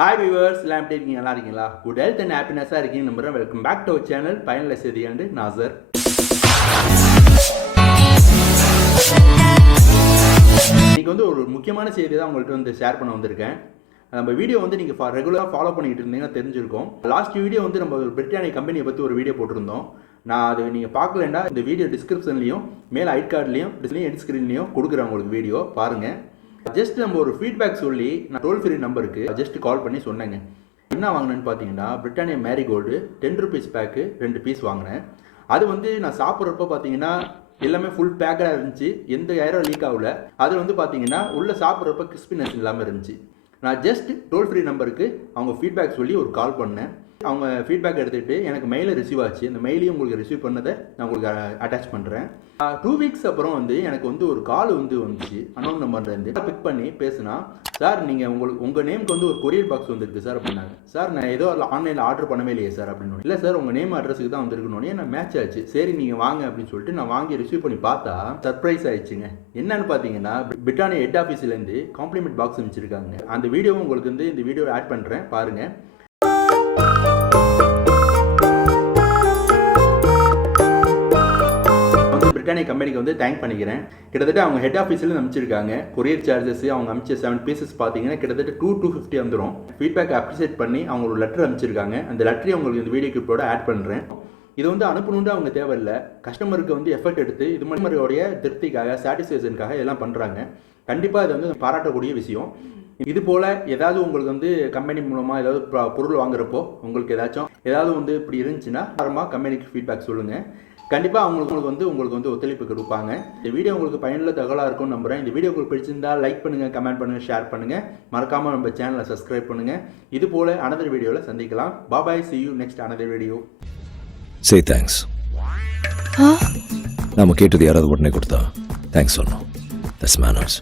Hi viewers, எல்லாம் எப்படி இருக்கீங்க? நல்லா இருக்கீங்களா? Good health and happiness இருக்கீங்க நம்புறேன். Welcome back to our channel. பயனுள்ள செய்தி அண்டு நாசர். இன்னைக்கு ஒரு முக்கியமான செய்தி தான் உங்கள்கிட்ட ஷேர் பண்ண வந்திருக்கேன். நம்ம வீடியோ நீங்கள் ரெகுலராக ஃபாலோ பண்ணிக்கிட்டு இருந்தீங்கன்னா தெரிஞ்சிருக்கும். லாஸ்ட் வீடியோ நம்ம ஒரு பிரிட்டானியா கம்பெனியை பற்றி ஒரு வீடியோ போட்டிருந்தோம். நான் அது நீங்கள் பார்க்கலன்னா இந்த வீடியோ டிஸ்கிரிப்ஷன்லையும் மேலே ஐட் கார்ட்லையும் எண்ட் ஸ்க்ரீன்லையும் கொடுக்குறேன் உங்களுக்கு வீடியோ பாருங்கள். ஜஸ்ட் நம்ம ஒரு ஃபீட்பேக் சொல்லி நான் டோல் ஃப்ரீ நம்பருக்கு ஜஸ்ட் கால் பண்ணி சொன்னேங்க. என்ன வாங்கினேன்னு பார்த்தீங்கன்னா பிரிட்டானியா மேரிகோல்டு 10 rupees பேக்கு 2 பீஸ் வாங்கினேன். அது நான் சாப்பிட்றப்ப பார்த்தீங்கன்னா எல்லாமே ஃபுல் பேக்கடாக இருந்துச்சு, எந்த ஏரும் லீக் ஆகல. அது பார்த்தீங்கன்னா உள்ளே சாப்பிட்றப்ப கிறிஸ்பினஸ் இல்லாமல் இருந்துச்சு. நான் ஜஸ்ட் டோல் ஃப்ரீ நம்பருக்கு அவங்க ஃபீட்பேக் சொல்லி ஒரு கால் பண்ணேன். அவங்க ஃபீட்பேக் எடுத்துகிட்டு எனக்கு மெயிலில் ரிசீவ் ஆச்சு. அந்த மெயிலையும் உங்களுக்கு ரிசீவ் பண்ணதை நான் உங்களுக்கு அட்டாச் பண்ணுறேன். 2 weeks அப்புறம் எனக்கு ஒரு கால் வந்துச்சு. அனௌன் நம்பர்லேருந்து பிக் பண்ணி பேசுனா, சார் நீங்கள் உங்கள் நேமுக்கு ஒரு கொரியர் பாக்ஸ் வந்துருக்கு சார் அப்படின்னாங்க. சார் நான் ஏதோ ஆன்லைனில் ஆர்டர் பண்ணவே இல்லையே சார் அப்படின்னு. இல்லை சார் உங்கள் நேம் அட்ரஸுக்கு தான் வந்துருக்கணுன்னே நான் மேட்ச் ஆச்சு. சரி நீங்கள் வாங்க அப்படின்னு சொல்லிட்டு நான் வாங்கி ரிசீவ் பண்ணி பார்த்தா சர்ப்ரைஸ் ஆயிடுச்சுங்க. என்னன்னு பார்த்தீங்கன்னா பிரிட்டானியா ஹெட் ஆஃபீஸ்லேருந்து காம்ப்ளிமெண்ட் பாக்ஸ் அமைச்சிருக்காங்க. அந்த வீடியோவும் உங்களுக்கு இந்த வீடியோவை ஆட் பண்ணுறேன் பாருங்கள். பிரிட்டானியா கம்பெனிக்கு தேங்க் பண்ணிக்கிறேன். கிட்டத்தட்ட அவங்க ஹெட் ஆஃபீஸில் அமைச்சிருக்காங்க. கொரியர் சார்ஜஸ் அவங்க அமைச்ச 7 pieces பார்த்தீங்கன்னா கிட்டத்தட்ட 250 வந்துடும். ஃபீட்பேக் அப்ரிசியேட் பண்ணி அவங்க ஒரு லெட்டர் அமைச்சிருக்காங்க. அந்த லெட்டரை உங்களுக்கு இந்த வீடியோ கிளிப்போட ஆட் பண்ணுறேன். இது அனுப்பணுன்னு அவங்க தேவையில்லை. கஸ்டமருக்கு எஃபர்ட் எடுத்து இது மாதிரியோடைய திருப்திக்காக சாட்டிஸ்ஃபேக்ஷனுக்காக எல்லாம் பண்ணுறாங்க. கண்டிப்பாக இது பாராட்டக்கூடிய விஷயம். இது போல் ஏதாவது உங்களுக்கு கம்பெனி மூலமாக ஏதாவது பொருள் வாங்குறப்போ உங்களுக்கு ஏதாவது இப்படி இருந்துச்சுன்னா அப்புறமா கம்பெனிக்கு ஃபீட்பேக் சொல்லுங்கள். கண்டிப்பாக உங்களுக்கு ஒத்துழைப்பு கொடுப்பாங்க. இந்த வீடியோ உங்களுக்கு பயனுள்ள தகவலாக இருக்கும்னு நம்புகிறேன். இந்த வீடியோ உங்களுக்கு பிடிச்சிருந்தா லைக் பண்ணுங்கள், கமெண்ட் பண்ணுங்கள், ஷேர் பண்ணுங்கள். மறக்காமல் நம்ம சேனலை சப்ஸ்கிரைப் பண்ணுங்கள். இது போல் அனதர் வீடியோவில் சந்திக்கலாம். பாய், see you next another video. Say thanks. நாம கேட்டது யாராவது உடனே கொடுத்தா தேங்க்ஸ் சொல்லணும். That's manners.